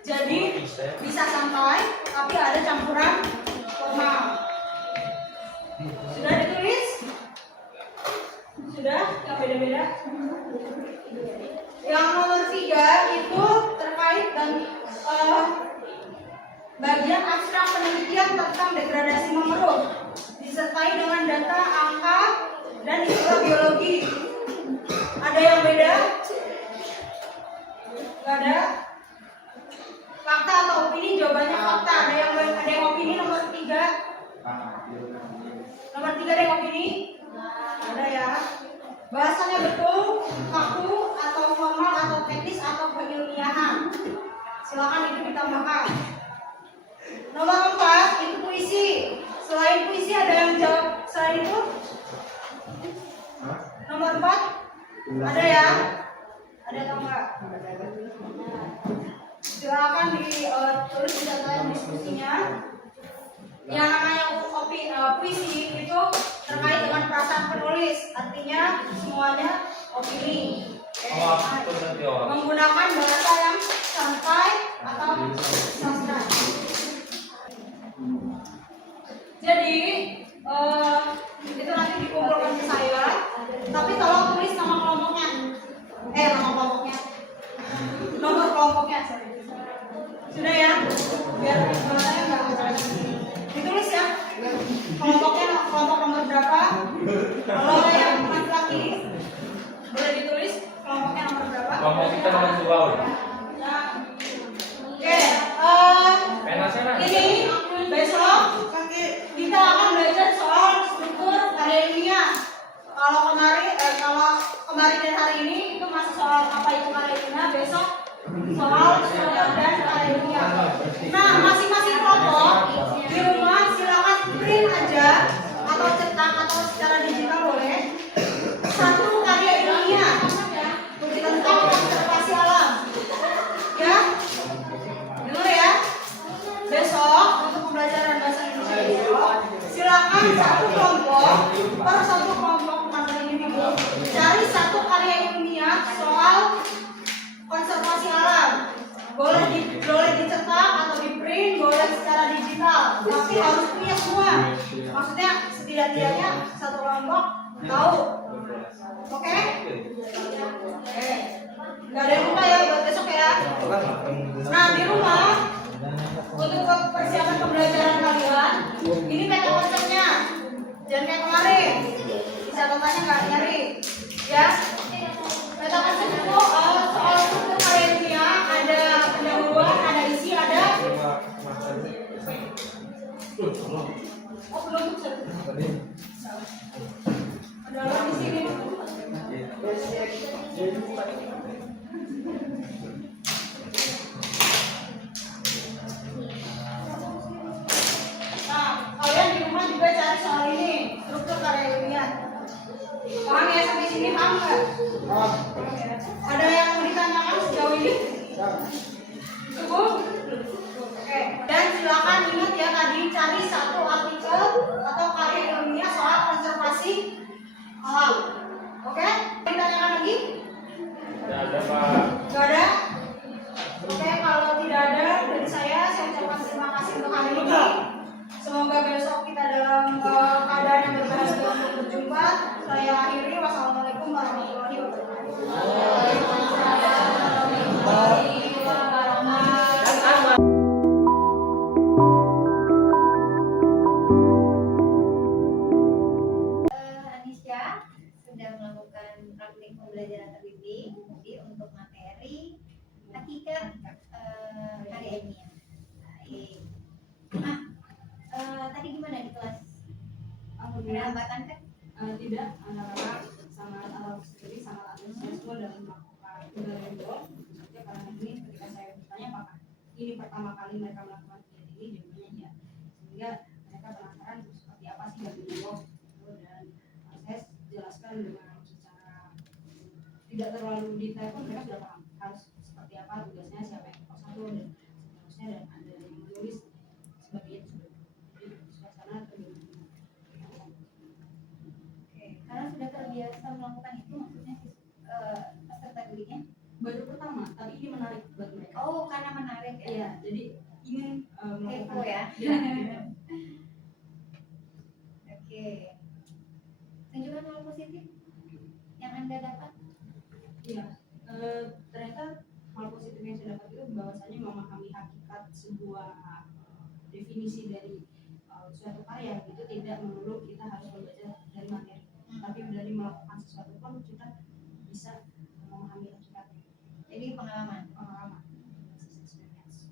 Jadi bisa santai, tapi ada campuran formal. Sudah ditulis? Sudah? Yang beda-beda? Yang nomor 3 itu terkait dan bagian abstrak penelitian tentang degradasi mangrove disertai dengan data, angka, dan istilah biologi. Ada yang beda? Nggak ada? Fakta atau opini? Jawabannya fakta. Ada yang opini nomor 3? Nomor 3 ada yang opini? Ada ya. Bahasanya betul, kaku, atau formal, atau teknis, atau keilmiahan. Silakan itu ditambahkan. Nomor 4 itu puisi. Selain puisi ada yang jawab selain itu? Nomor 4 ada ya? Ada atau enggak? Silakan ditulis di catatan diskusinya. Yang namanya puisi itu terkait dengan perasaan penulis, artinya semuanya opini. Menggunakan bahasa yang santai atau sastra. Jadi itu nanti dikumpulkan ke saya, tapi tolong tulis nama kelompoknya. Nomor kelompoknya. Sudah ya? Biar bahasanya nggak ditulis ya. Kelompoknya kelompok nomor berapa? Kalau yang laki-laki boleh ditulis kelompoknya nomor berapa? Kelompok kita nomor 2. Nah, oke. Ini besok kita akan belajar soal struktur karya ilmiah. Kalau kemarin dan hari ini itu masih soal apa itu karya ilmiah, besok soal struktur dan karya ilmiah. Nah, masing-masing kelompok di rumah silakan print aja atau cetak atau secara digital boleh satu karya ilmiah tentang konservasi alam. Ya, dengar ya. Besok untuk pembelajaran bahasa Indonesia besok silakan satu kelompok per satu kelompok bukan per individu cari satu karya ilmiah soal konservasi alam. Boleh dicetak atau di print, boleh secara digital, tapi harus punya semua. Maksudnya setidaknya satu kelompok tahu. Oke? Oke. Nggak ada yang lupa ya buat besok ya. Nah, di rumah untuk persiapan pembelajaran kalian, ini peta konsepnya. Jangan kayak kemarin. Bisa tanya nggak nyari? Ya. Peta konsep itu soal struktur karya ilmiah, ada pendahuluan, ada isi, ada. Oh belum. Pendahuluan isi ini. Nah, kalian di rumah juga cari soal ini, struktur karya ilmiah. Paham ya sampai sini, paham nggak? Ada yang mau ditanyakan sejauh ini? Cukup? Oke, dan silakan ingat ya tadi cari satu artikel atau karya ilmiah soal konservasi alam. Oke? Ditanyakan lagi? Tidak ada, Pak. Gak ada? Oke, kalau tidak ada dari saya ucapkan terima kasih untuk hari ini. Semoga besok kita dalam keadaan yang berbahagia untuk berjumpa. Saya akhiri. Wassalamualaikum warahmatullahi wabarakatuh. Anisya sudah melakukan praktik pembelajaran terbimbing jadi untuk materi hakikat karya ilmiah. Baik. Tadi gimana di kelas? Ada Alhamdulillah hambatan kan? tidak, anak-anak sangat sendiri sangat antusiasme dalam melakukan pembelajaran dulu. Saja karena ini ketika saya bertanya apakah ini pertama kali mereka melakukan kegiatan ini, jawabannya iya. Sehingga mereka penasaran seperti apa sih yang dulu, dan saya jelaskan dengan secara tidak terlalu detail pun mereka sudah paham harus seperti apa tugasnya, siapa yang satu dan seterusnya, dan ada yang menulis sebagainya sudah. Jadi suasana terbimbing. Karena sudah terbiasa melakukan itu, maksudnya peserta didiknya. Baru pertama, tapi ini menarik buat mereka. Oh, karena menarik ya. Iya, jadi ingin Kepo ya. Iya. Oke. Tunjukkan hal positif yang Anda dapat. Iya, ternyata hal positif yang saya dapat itu bahwasanya memahami hakikat sebuah definisi dari suatu karya itu tidak melulu kita harus membaca dari materi, tapi dari melakukan sesuatu pun kita bisa memahami hakikatnya. Jadi pengalaman. Experience.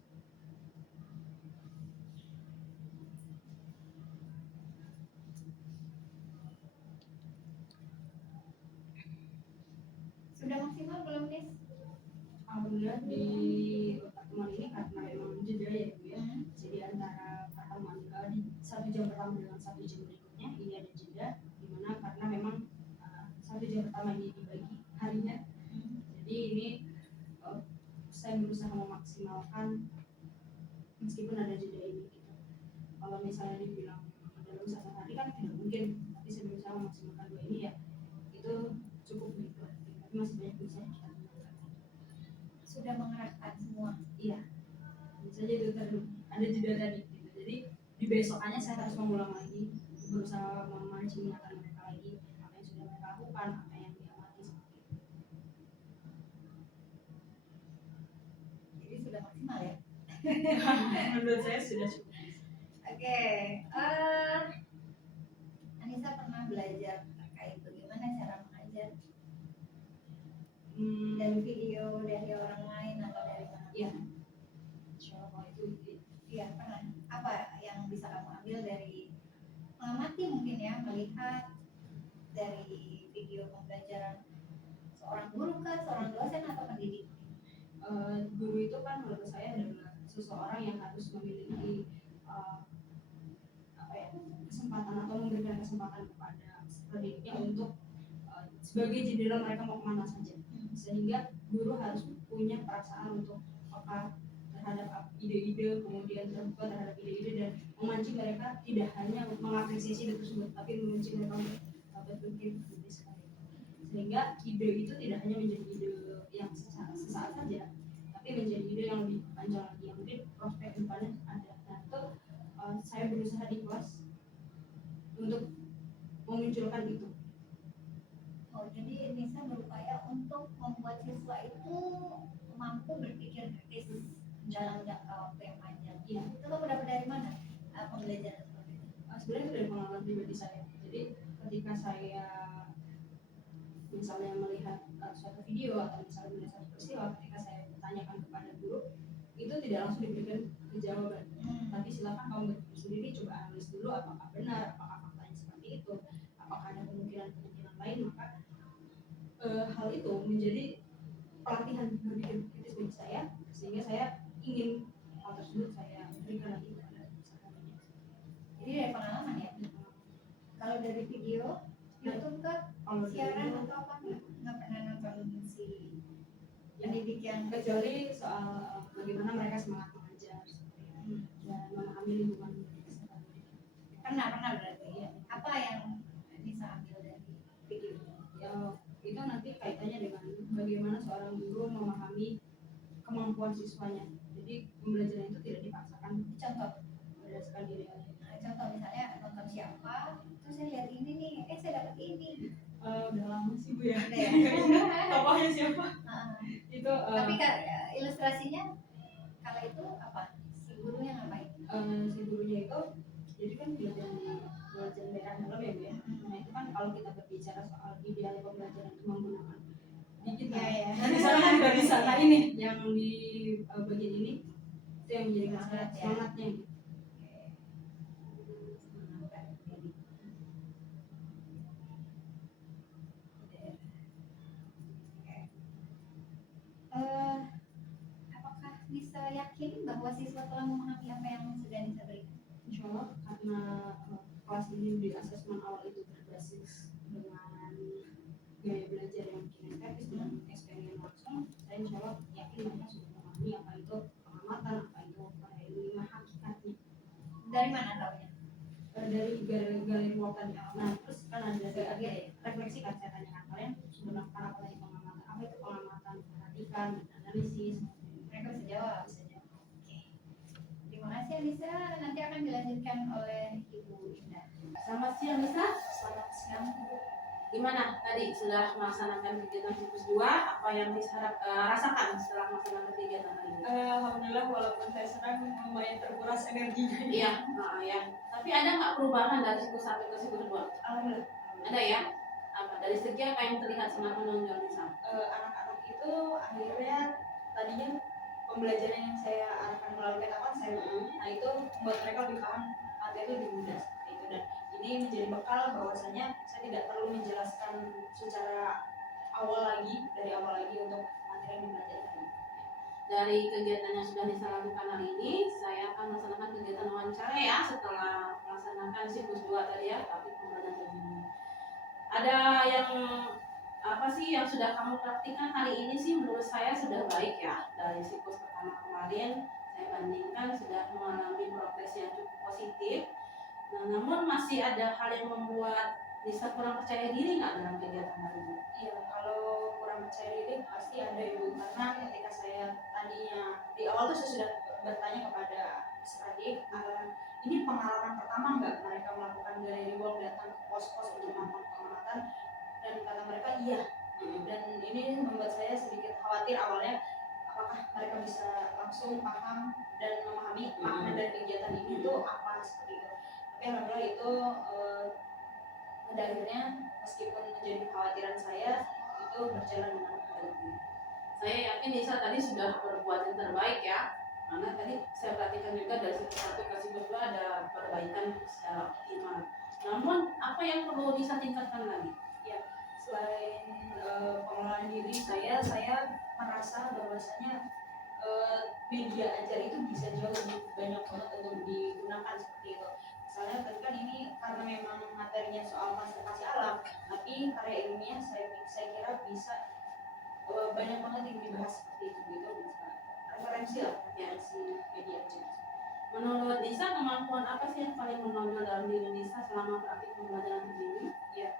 Sudah maksimal belum, Nis? Alhamdulillah di pertemuan ini karena memang jeda ya Bu ya. Jadi antara pertemuan di 1 jam pertama dengan 1 jam berikutnya ini ada jeda, dimana karena memang 1 jam pertama ini dibagi harinya. Jadi ini saya berusaha memaksimalkan meskipun ada jeda ini gitu. Kalau misalnya dibilang dalam 1 hari kan tidak mungkin, tapi saya berusaha memaksimalkan 2 ini ya itu cukup gitu. Tapi masih banyak bisa kita lakukan. Sudah mengerahkan semua. Iya, bisa aja itu ada jeda tadi gitu. Jadi di besokannya saya harus mengulang lagi, berusaha memancing ingatan mereka lagi apa yang sudah mereka lakukan, apa yang diamati seperti itu. Jadi sudah maksimal ya. Menurut saya sudah cukup. Oke. Anissa pernah belajar terkait bagaimana cara mengajar dari video dari orang lain atau dari mana? Iya, insyaallah itu. Iya, pernah. Apa yang bisa kamu ambil dari mengamati mungkin ya, melihat dari video pembelajaran seorang guru kah, seorang dosen atau pendidik? Guru itu kan menurut saya adalah seseorang yang harus memiliki kesempatan atau memberikan kesempatan kepada pendidiknya untuk sebagai jendela mereka mau kemana saja, sehingga guru harus punya perasaan untuk peka terhadap ide-ide, kemudian terbuka terhadap ide-ide dan memancing mereka tidak hanya mengapresiasi itu tersebut, tapi memancing mereka untuk berpikir lebih sekali. sehingga ide itu tidak hanya menjadi ide yang sesaat saja, tapi menjadi ide yang lebih panjang lagi, yang mungkin prospek depannya ada. Nah itu saya berusaha di kelas untuk memunculkan itu. Oh, jadi Nisa berupaya untuk membuat siswa itu mampu berpikir kritis dalam jangka waktu yang panjang. Iya. Itu kamu dapat dari mana pembelajaran seperti itu? Sebenarnya itu dari pengalaman pribadi saya. Jadi ketika saya misalnya melihat suatu video atau misalnya melihat suatu peristiwa, ketika saya bertanyakan kepada guru, itu tidak langsung diberikan jawaban. Tapi silakan kamu berpikir sendiri, coba analis dulu apakah benar, apakah faktanya seperti itu, apakah ada kemungkinan lain. Maka hal itu menjadi pelatihan berpikir kritis bagi saya, sehingga saya ingin hal tersebut saya berikan lagi kepada peserta didik. Jadi dari pengalaman ya. Kalau dari video, YouTube kah? Siaran atau apa? Nggak pernah nonton si pendidik yang kecuali soal bagaimana mereka semangat mengajar dan memahami lingkungan peserta didik. pernah berarti ya. Apa yang Nisa ambil dari video? Ya, itu nanti kaitannya dengan bagaimana seorang guru memahami kemampuan siswanya. Jadi pembelajaran itu tidak dipaksakan, Contoh, berdasarkan diri aja. contoh misalnya nonton siapa, terus saya lihat ini nih, saya dapat ini. Udah lama sih Bu ya. Udah ya? Tokohnya siapa? Itu Tapi ilustrasinya kala itu apa? Si gurunya ngapain? si gurunya itu jadi kan belajar daerah dalam ya Bu ya. Nah itu kan kalau kita berbicara soal ideal pembelajaran itu menggunakan digital. Ya. Dan di sana kan dari sana ini yang di bagian ini itu yang menjadi Semangat, ya. semangatnya. Gitu. Apakah bisa yakin bahwa siswa telah memahami apa yang sudah Nisa berikan? Insya Allah karena kelas ini di asesmen awal itu berbasis dengan gaya belajar yang kinestetis dan eksperimen langsung, saya insya Allah yakin mereka sudah memahami apa itu pengamatan, apa itu ilmu hakikatnya. Dari mana tahunya? Dari galeri walk tadi. Nah terus kan ada refleksi kan saya tanyakan kalian sudah melakukan apa tadi pengamatan, apa itu pengamatan, perhatikan, analisis. Mereka bisa jawab. Oke. Terima kasih Nisa. Nanti akan dilanjutkan oleh Ibu Indah. Selamat siang Nisa. Selamat siang Bu. Gimana tadi sudah melaksanakan kegiatan siklus 2? Apa yang rasakan setelah melaksanakan kegiatan hari ini? Alhamdulillah walaupun saya senang lumayan terkuras energinya. Iya, ya. Tapi ada nggak perubahan dari siklus 1 ke siklus 2? Alhamdulillah. Ada ya? Apa dari segi apa yang terlihat sangat menonjol Nisa? Anak-anak itu akhirnya tadinya pembelajaran yang saya arahkan melalui petapan saya, nah itu membuat mereka lebih paham materi lebih mudah seperti itu, dan ini menjadi bekal bahwasanya saya tidak perlu menjelaskan secara dari awal lagi untuk materi yang dipelajari. Dari kegiatan yang sudah Nisa lakukan hari ini, saya akan melaksanakan kegiatan wawancara ya setelah melaksanakan siklus 2 tadi ya, tapi pembelajaran terbimbing. Ada yang apa sih yang sudah kamu praktikkan hari ini sih menurut saya sudah baik ya. Dari siklus pertama kemarin saya bandingkan sudah mengalami progres yang cukup positif. Nah, namun masih ada hal yang membuat Nisa kurang percaya diri nggak dalam kegiatan hari ini? Iya, kalau kurang percaya diri pasti ada Ibu, karena ketika saya tadinya di awal tuh saya sudah bertanya kepada peserta didik, ini pengalaman pertama nggak mereka melakukan galeri walk, datang ke pos-pos untuk melakukan pengamatan, dan kata mereka iya. Dan ini membuat saya sedikit khawatir awalnya apakah mereka bisa langsung paham dan memahami makna dari kegiatan ini itu apa seperti itu. Tapi alhamdulillah itu pada akhirnya meskipun menjadi kekhawatiran saya itu berjalan dengan baik. Saya yakin Nisa tadi sudah berbuat yang terbaik ya, karena tadi saya perhatikan juga dari siklus 1 ke siklus 2 ada perbaikan secara optimal. Namun apa yang perlu Nisa tingkatkan lagi? Ya, selain pengelolaan diri saya merasa bahwasanya media ajar itu bisa jauh lebih banyak banget untuk digunakan seperti itu. Misalnya tadi kan ini karena memang materinya soal konservasi alam, tapi karya ilmiah saya kira bisa banyak banget yang dibahas seperti itu, gitu bisa referensi lah, referensi media ajar. Menurut Nisa, kemampuan apa sih yang paling menonjol dalam diri Nisa selama praktik pembelajaran begini? Ya,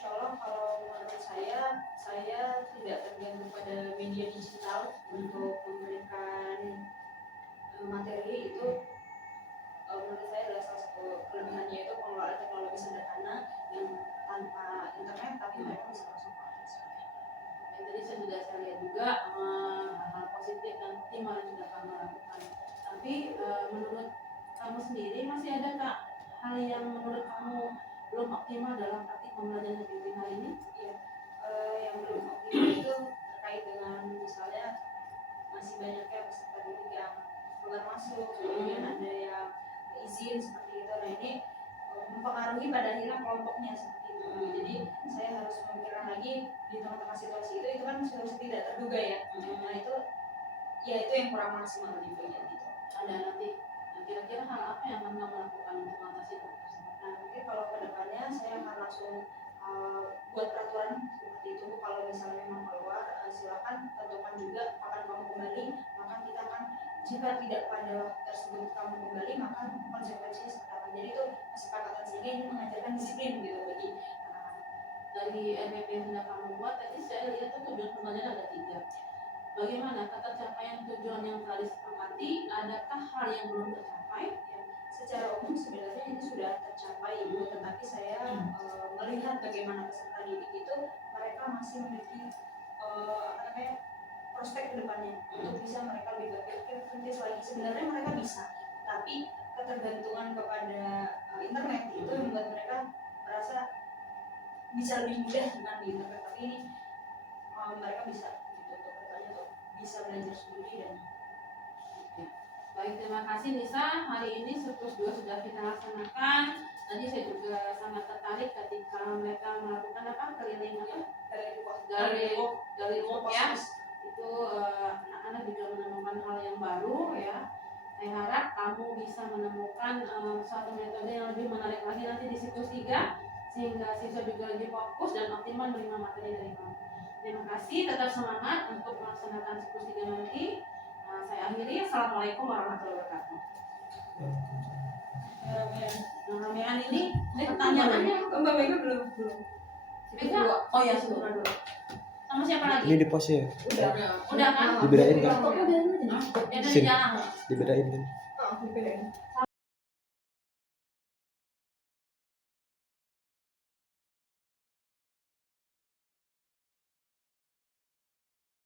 Insya Allah kalau menurut saya tidak tergantung pada media digital untuk memberikan materi itu. Menurut saya adalah salah satu kelebihannya itu pengelolaan teknologi sederhana yang tanpa internet tapi mereka bisa langsung akses. Tadi saya lihat juga hal positif dan optimal yang sudah kamu lakukan. Tapi menurut kamu sendiri masih ada Kak hal yang menurut kamu belum optimal dalam praktik pembelajaran bimbing hari ini? Iya, yang belum optimal itu terkait dengan misalnya masih banyaknya peserta didik yang keluar masuk, kemudian ada yang izin seperti itu. Nah ini mempengaruhi pada akhirnya kelompoknya seperti itu. Jadi saya harus memikirkan lagi di tengah-tengah situasi itu kan situasi tidak terduga ya. Nah itu yang kurang maksimal di bagian itu. Ada nanti kira-kira hal apa yang akan kamu lakukan untuk mengatasi itu? Nah mungkin kalau kedepannya saya akan langsung buat peraturan seperti itu. Kalau misalnya memang keluar silakan tentukan juga kapan kamu kembali, maka kita akan jika tidak pada waktu tersebut kamu kembali maka konsekuensinya seperti apa. Jadi itu kesepakatan sehingga ini mengajarkan disiplin gitu bagi anak-anak. Dari RPP yang sudah kamu buat tadi saya lihat tuh tujuan pembelajaran ada 3. Bagaimana ketercapaian tujuan yang telah disepakati? Adakah hal yang belum tercapai? Ya, secara umum sebenarnya ini sudah tercapai Ibu, tetapi saya melihat bagaimana peserta didik itu mereka masih memiliki prospek kedepannya untuk bisa mereka lebih berkritis lagi. Sebenarnya mereka bisa, tapi ketergantungan kepada internet itu membuat mereka merasa bisa lebih mudah dengan di internet. Tapi ini mereka bisa gitu untuk kedepannya untuk bisa belajar sendiri dan Baik, terima kasih Nisa. Hari ini Surplus 2 sudah kita laksanakan. Tadi saya juga sangat tertarik ketika mereka melakukan keliling dari walk ya. Itu anak-anak juga menemukan hal yang baru ya. Saya harap kamu bisa menemukan suatu metode yang lebih menarik lagi nanti di siklus 3 sehingga siswa juga lebih fokus dan optimal menerima materi dari kamu. Terima kasih, tetap semangat untuk melaksanakan siklus 3 nanti. Saya akhiri. Assalamualaikum warahmatullahi wabarakatuh. Ramean ini pertanyaannya Mbak Mega belum. Mega? Oh ya, sudah dulu. Sama siapa lagi? Ini di pos ya. Udah kan? Dibedain kan? Ya dari jalan. Dibedain kan?